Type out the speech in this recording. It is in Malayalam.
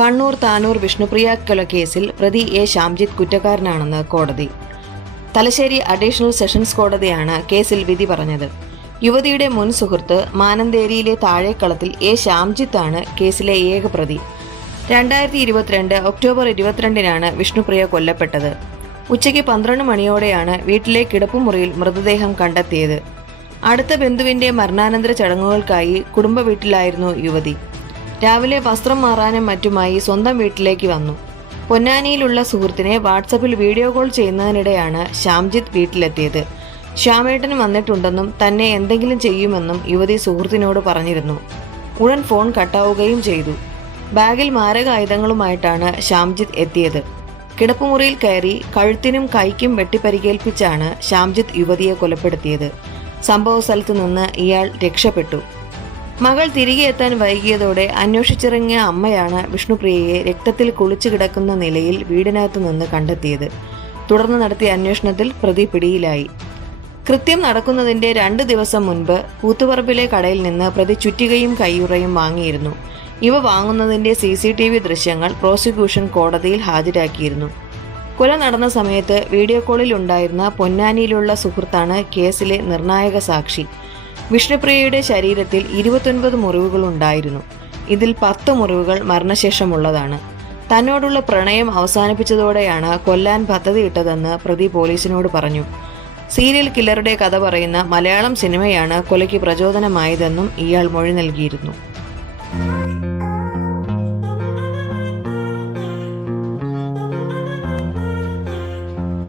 കണ്ണൂർ താനൂർ വിഷ്ണുപ്രിയ കൊലക്കേസിൽ പ്രതി എ ശ്യാംജിത്ത് കുറ്റക്കാരനാണെന്ന് കോടതി. തലശ്ശേരി അഡീഷണൽ സെഷൻസ് കോടതിയാണ് കേസിൽ വിധി പറഞ്ഞത്. യുവതിയുടെ മുൻ സുഹൃത്ത് മാനന്തേരിയിലെ താഴേക്കളത്തിൽ എ ആണ് കേസിലെ ഏക പ്രതി. രണ്ടായിരത്തി ഇരുപത്തിരണ്ട് ഒക്ടോബർ ഇരുപത്തിരണ്ടിനാണ് വിഷ്ണുപ്രിയ കൊല്ലപ്പെട്ടത്. ഉച്ചയ്ക്ക് പന്ത്രണ്ട് മണിയോടെയാണ് വീട്ടിലെ കിടപ്പുമുറിയിൽ മൃതദേഹം കണ്ടെത്തിയത്. അടുത്ത ബന്ധുവിന്റെ മരണാനന്തര ചടങ്ങുകൾക്കായി കുടുംബ വീട്ടിലായിരുന്നു യുവതി. രാവിലെ വസ്ത്രം മാറാനും മറ്റുമായി സ്വന്തം വീട്ടിലേക്ക് വന്നു. പൊന്നാനിയിലുള്ള സുഹൃത്തിനെ വാട്സപ്പിൽ വീഡിയോ കോൾ ചെയ്യുന്നതിനിടെയാണ് ശ്യാംജിത്ത് വീട്ടിലെത്തിയത്. ശ്യാമേട്ടൻ വന്നിട്ടുണ്ടെന്നും തന്നെ എന്തെങ്കിലും ചെയ്യുമെന്നും യുവതി സുഹൃത്തിനോട് പറഞ്ഞിരുന്നു. ഉടൻ ഫോൺ കട്ടാവുകയും ചെയ്തു. ബാഗിൽ മാരകായുധങ്ങളുമായിട്ടാണ് ശ്യാംജിത്ത് എത്തിയത്. കിടപ്പുമുറിയിൽ കയറി കഴുത്തിനും കൈക്കും വെട്ടിപ്പരിക്കേൽപ്പിച്ചാണ് ശ്യാംജിത്ത് യുവതിയെ കൊലപ്പെടുത്തിയത്. സംഭവ സ്ഥലത്ത് നിന്ന് ഇയാൾ രക്ഷപ്പെട്ടു. മകൾ തിരികെ എത്താൻ വൈകിയതോടെ അന്വേഷിച്ചിറങ്ങിയ അമ്മയാണ് വിഷ്ണുപ്രിയയെ രക്തത്തിൽ കുളിച്ചു കിടക്കുന്ന നിലയിൽ വീടിനകത്ത് നിന്ന് കണ്ടെത്തിയത്. തുടർന്ന് നടത്തിയ അന്വേഷണത്തിൽ പ്രതി പിടിയിലായി. കൃത്യം നടക്കുന്നതിന്റെ രണ്ട് ദിവസം മുൻപ് കൂത്തുപറമ്പിലെ കടയിൽ നിന്ന് പ്രതി ചുറ്റികയും കയ്യുറയും വാങ്ങിയിരുന്നു. ഇവ വാങ്ങുന്നതിന്റെ സി സി ടി വി ദൃശ്യങ്ങൾ പ്രോസിക്യൂഷൻ കോടതിയിൽ ഹാജരാക്കിയിരുന്നു. കൊല നടന്ന സമയത്ത് വീഡിയോ കോളിൽ ഉണ്ടായിരുന്ന പൊന്നാനിയിലുള്ള സുഹൃത്താണ് കേസിലെ നിർണായക സാക്ഷി. വിഷ്ണുപ്രിയയുടെ ശരീരത്തിൽ ഇരുപത്തൊൻപത് മുറിവുകൾ ഉണ്ടായിരുന്നു ഇതിൽ പത്ത് മുറിവുകൾ മരണശേഷമുള്ളതാണ്. തന്നോടുള്ള പ്രണയം അവസാനിപ്പിച്ചതോടെയാണ് കൊല്ലാൻ പദ്ധതിയിട്ടതെന്ന് പ്രതി പോലീസിനോട് പറഞ്ഞു. സീരിയൽ കില്ലറുടെ കഥ പറയുന്ന മലയാളം സിനിമയാണ് കൊലയ്ക്ക് പ്രചോദനമായതെന്നും ഇയാൾ മൊഴി നൽകിയിരുന്നു.